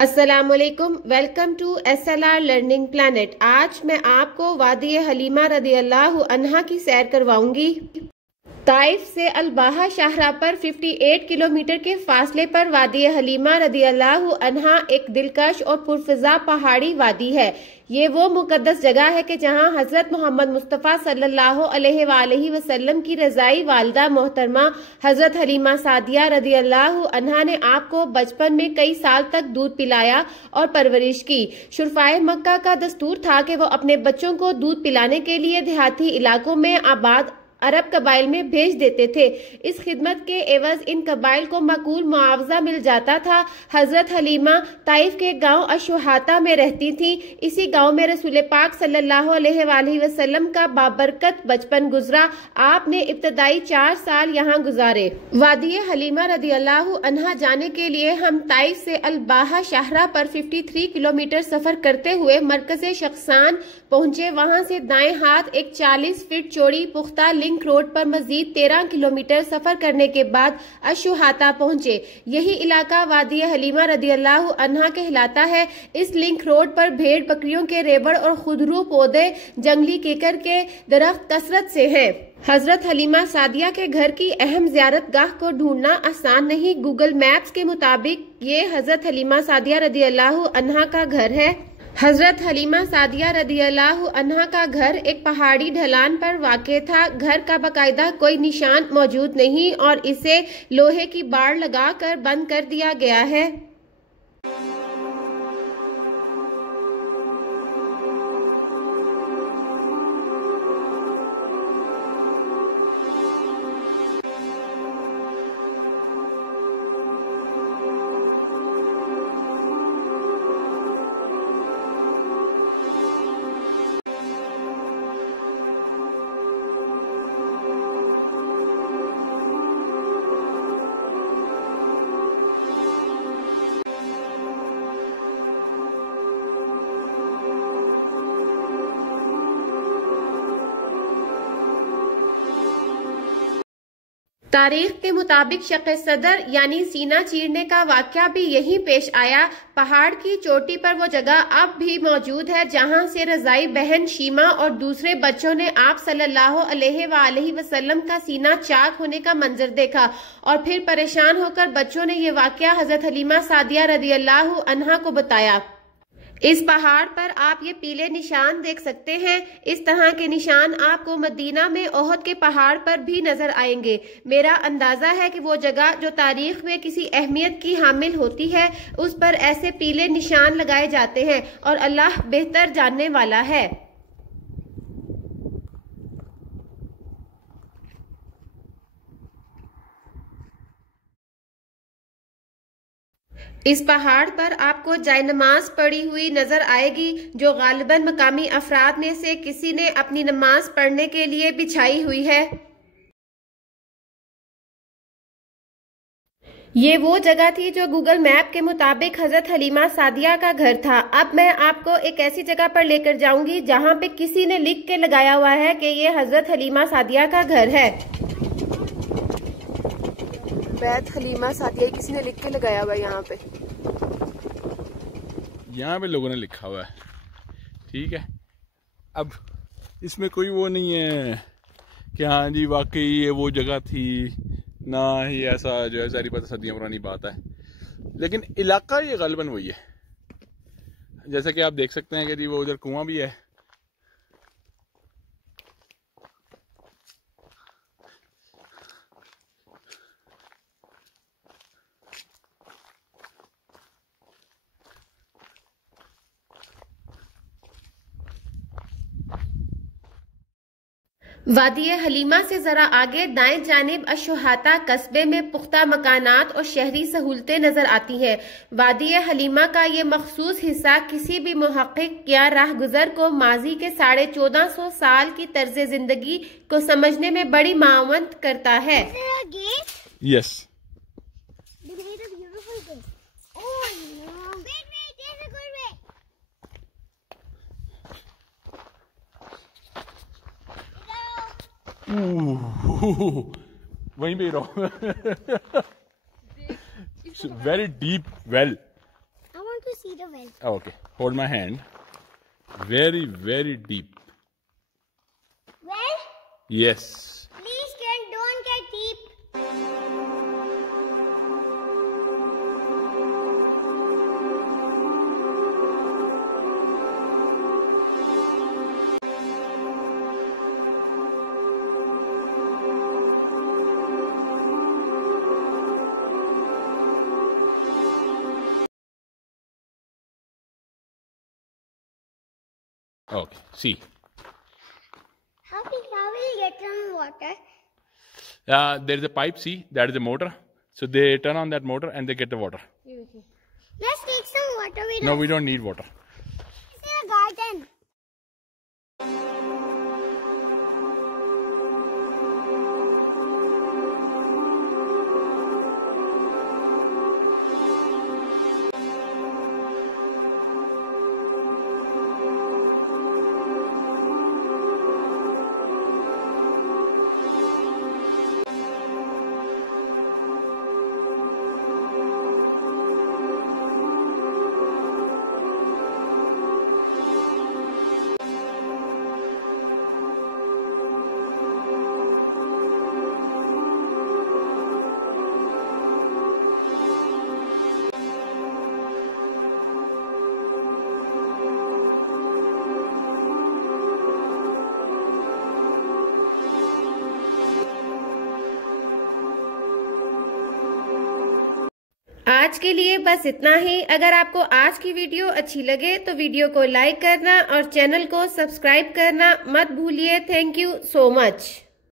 अस्सलामुअलैकुम, welcome to SLR learning planet. आज मैं आपको वादी हलीमा रदी अल्लाह अन्हा की सैर करवाऊंगी। ताइफ से अल-बाहा शाहरा पर 58 किलोमीटर के फासले पर वादी हलीमा रदी अल्लाह अन्हा एक दिलकश और पुरफिजा पहाड़ी वादी है। ये वो मुकद्दस जगह है कि जहां हजरत मोहम्मद मुस्तफ़ा सल्लल्लाहु अलैहि वसल्लम की रज़ाई वालिदा मोहतरमा हजरत हलीमा सादिया रदी अल्लाह अन्हा ने आपको बचपन में कई साल तक दूध पिलाया और परवरिश की। शुरफाए मक्का का दस्तूर था कि वो अपने बच्चों को दूध पिलाने के लिए देहाती इलाकों में आबाद अरब कबाइल में भेज देते थे। इस खिदमत के एवज इन कबाइल को माकूल मुआवजा मिल जाता था। हजरत हलीमा ताइफ के गांव अशुहाता में रहती थी। इसी गांव में रसूल पाक सल्लल्लाहु अलैहि वसल्लम का बाबरकत बचपन गुजरा। आपने इब्तदाई 4 साल यहाँ गुजारे। वादी हलीमा रदी अल्लाह अन्हा जाने के लिए हम ताइफ से अल-बाहा शाहरा पर 53 किलोमीटर सफर करते हुए मरकज शख्सान पहुंचे। वहां से दाएं हाथ एक 40 फीट चौड़ी पुख्ता लिंक रोड पर मजीद 13 किलोमीटर सफर करने के बाद अशुहाता पहुंचे। यही इलाका वादी हलीमा रदी अल्लाह अन्हा कहलाता है। इस लिंक रोड पर भेड़ बकरियों के रेबड़ और खुदरू पौधे जंगली केकर के दरख्त कसरत से हैं। हजरत हलीमा सादिया के घर की अहम ज़ियारत गाह को ढूंढना आसान नहीं। गूगल मैप्स के मुताबिक ये हजरत हलीमा सादिया रदी अल्लाह अन्हा का घर है। हजरत हलीमा सादिया रदी अल्लाह अन्हा का घर एक पहाड़ी ढलान पर वाक़ था। घर का बाकायदा कोई निशान मौजूद नहीं और इसे लोहे की बाड़ लगाकर बंद कर दिया गया है। तारीख के मुताबिक शक़ सदर यानी सीना चीरने का वाक़या भी यहीं पेश आया। पहाड़ की चोटी पर वो जगह अब भी मौजूद है जहां से रज़ाई बहन शीमा और दूसरे बच्चों ने आप सल्लल्लाहु अलैहि वसल्लम का सीना चाक होने का मंजर देखा और फिर परेशान होकर बच्चों ने ये वाक़या हजरत हलीमा सादिया रदी अल्लाह अन्हा को बताया। इस पहाड़ पर आप ये पीले निशान देख सकते हैं। इस तरह के निशान आपको मदीना में ओहद के पहाड़ पर भी नजर आएंगे। मेरा अंदाजा है कि वो जगह जो तारीख में किसी अहमियत की हामिल होती है उस पर ऐसे पीले निशान लगाए जाते हैं और अल्लाह बेहतर जानने वाला है। इस पहाड़ पर आपको जायनमाज पड़ी हुई नजर आएगी जो गालिबन मकामी अफराद में से किसी ने अपनी नमाज पढ़ने के लिए बिछाई हुई है। ये वो जगह थी जो गूगल मैप के मुताबिक हजरत हलीमा सादिया का घर था। अब मैं आपको एक ऐसी जगह पर लेकर जाऊंगी जहां पे किसी ने लिख के लगाया हुआ है कि ये हजरत हलीमा सादिया का घर है। बैत हलीमा सादिया किसी ने लिख के लगाया हुआ है यहाँ पे लोगों ने लिखा हुआ है। ठीक है, अब इसमें कोई वो नहीं है कि हाँ जी वाकई ये वो जगह थी ना ही, ऐसा जो है सारी पता सदियों पुरानी बात है। लेकिन इलाका ये गालिबन वही है। जैसा कि आप देख सकते हैं कि जी वो उधर कुआं भी है। वादी हलीमा से जरा आगे दाएं जानिब अशुहाता कस्बे में पुख्ता मकानात और शहरी सहूलतें नजर आती हैं। वादी हलीमा का ये मखसूस हिस्सा किसी भी मुहक्किक या राहगुजर को माजी के 1450 साल की तर्ज जिंदगी को समझने में बड़ी मावनत करता है। Yes. वहीं पे रहो. It's a very deep well. I want to well. Okay, hold my hand. Very, very deep. Well? Yes. Please don't get deep. Okay, see. How will you get some water? There is a pipe, see, that is a motor. So they turn on that motor and they get the water. Let's take some water with No, us. we don't need water. It's in a garden. आज के लिए बस इतना ही। अगर आपको आज की video अच्छी लगे तो वीडियो को लाइक करना और चैनल को सब्सक्राइब करना मत भूलिए। Thank you so much.